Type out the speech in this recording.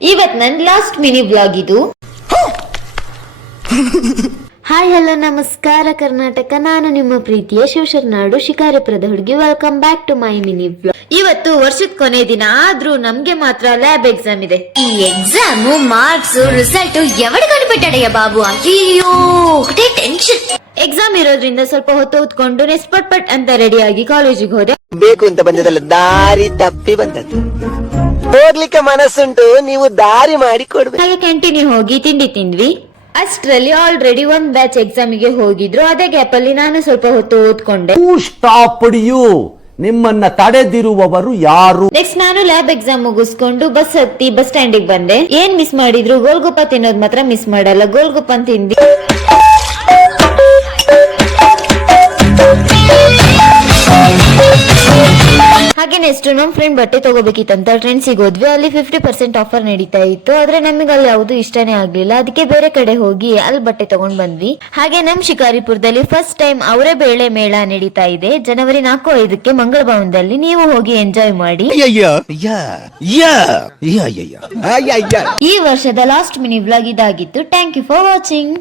ಇವತ್ ನನ್ last mini blog ಇದು. ಹಾಯ್ ಹಲೋ ನಮಸ್ಕಾರ ಕರ್ನಾಟಕ, ನಾನು ನಿಮ್ಮ ಪ್ರೀತಿಯ ಶಿವಶರಣಾಡು ಶಿಕಾರಿಪುರದ ಹುಡುಗಿ. Welcome back to my mini blog. ಇವತ್ತು ವರ್ಷದ ಕೊನೆ ದಿನ ಆದ್ರೂ ನಮ್ಗೆ ಮಾತ್ರ ಲ್ಯಾಬ್ ಎಕ್ಸಾಮ್ ಇದೆ. ಈ ಎಕ್ಸಾಮ್ ಮಾರ್ಕ್ಸ್ ರಿಸಲ್ಟ್ ఎవడు కనిపెట్టాడయ్యా బాబు? అయ్యో ఒకటే టెన్షన్. ಎಕ್ಸಾಮ್ ಇರೋದ್ರಿಂದ ಸ್ವಲ್ಪ ಹೊತ್ತು ಓದ್ಕೊಂಡು ನೆಕ್ಸ್ಟ್ ಪಟ್ ಅಂತ ರೆಡಿ ಆಗಿ ಕಾಲೇಜಿಗೆ ಹೋದೆ. ಬೇಕು ಅಂತ ಬಂದದಲ್ಲ, ದಾರಿ ತಪ್ಪಿ ಬಂದದ್ದು. ಹೋಗ್ಲಿಕ್ಕೆ ಮನಸ್ಸುಂಟು, ನೀವು ದಾರಿ ಮಾಡಿ ಕೊಡ್ಬೇಕು. ಹಾಗೆ ಕಂಟಿನ್ಯೂ ಹೋಗಿ ತಿಂಡಿ ತಿಂದ್ವಿ. ಅಷ್ಟರಲ್ಲಿ ಆಲ್ರೆಡಿ ಒಂದ್ ಬ್ಯಾಚ್ ಎಕ್ಸಾಮಿಗೆ ಹೋಗಿದ್ರು. ಅದೇ ಗ್ಯಾಪ್ ಅಲ್ಲಿ ನಾನು ಸ್ವಲ್ಪ ಹೊತ್ತು ಓದ್ಕೊಂಡೆ. ನಿಮ್ಮನ್ನ ತಡೆದಿರುವವರು ಯಾರು? ನೆಕ್ಸ್ಟ್ ನಾನು ಲ್ಯಾಬ್ ಎಕ್ಸಾಮ್ ಮುಗಿಸ್ಕೊಂಡು ಬಸ್ ಹತ್ತಿ ಬಸ್ ಸ್ಟ್ಯಾಂಡಿಗೆ ಬಂದೆ. ಏನ್ ಮಿಸ್ ಮಾಡಿದ್ರು, ಗೋಲ್ಗುಪ್ಪ ತಿನ್ನೋದ್ ಮಾತ್ರ ಮಿಸ್ ಮಾಡಲ್ಲ. ಗೋಲ್ಗುಪ್ಪ ತಿಂದಿ. ಹಾಗೆ ನೆಕ್ಸ್ಟ್ ನಮ್ ಫ್ರೆಂಡ್ ಬಟ್ಟೆ ತಗೋಬೇಕಿತ್ತಂತ ಟ್ರೆಂಡ್ಸಿಗೆ ಹೋದ್ವಿ. ಅಲ್ಲಿ 50% ಆಫರ್ ನಡೀತಾ ಇತ್ತು. ಆದ್ರೆ ನಮಗೆ ಅಲ್ಲಿ ಯಾವ್ದು ಇಷ್ಟನೇ ಆಗ್ಲಿಲ್ಲ. ಅದಕ್ಕೆ ಬೇರೆ ಕಡೆ ಹೋಗಿ ಅಲ್ಲಿ ಬಟ್ಟೆ ತಗೊಂಡ್ ಬಂದ್ವಿ. ಹಾಗೆ ನಮ್ ಶಿಕಾರಿಪುರದಲ್ಲಿ ಫಸ್ಟ್ ಟೈಮ್ ಅವರೇ ಬೇಳೆ ಮೇಳ ನಡೀತಾ ಇದೆ. ಜನವರಿ 4-5 ಮಂಗಳ ಭವನದಲ್ಲಿ. ನೀವು ಹೋಗಿ ಎಂಜಾಯ್ ಮಾಡಿ. ಈ ವರ್ಷದ ಲಾಸ್ಟ್ ಮಿನಿ ಬ್ಲಾಗ್ ಇದಾಗಿತ್ತು. Thank you for watching.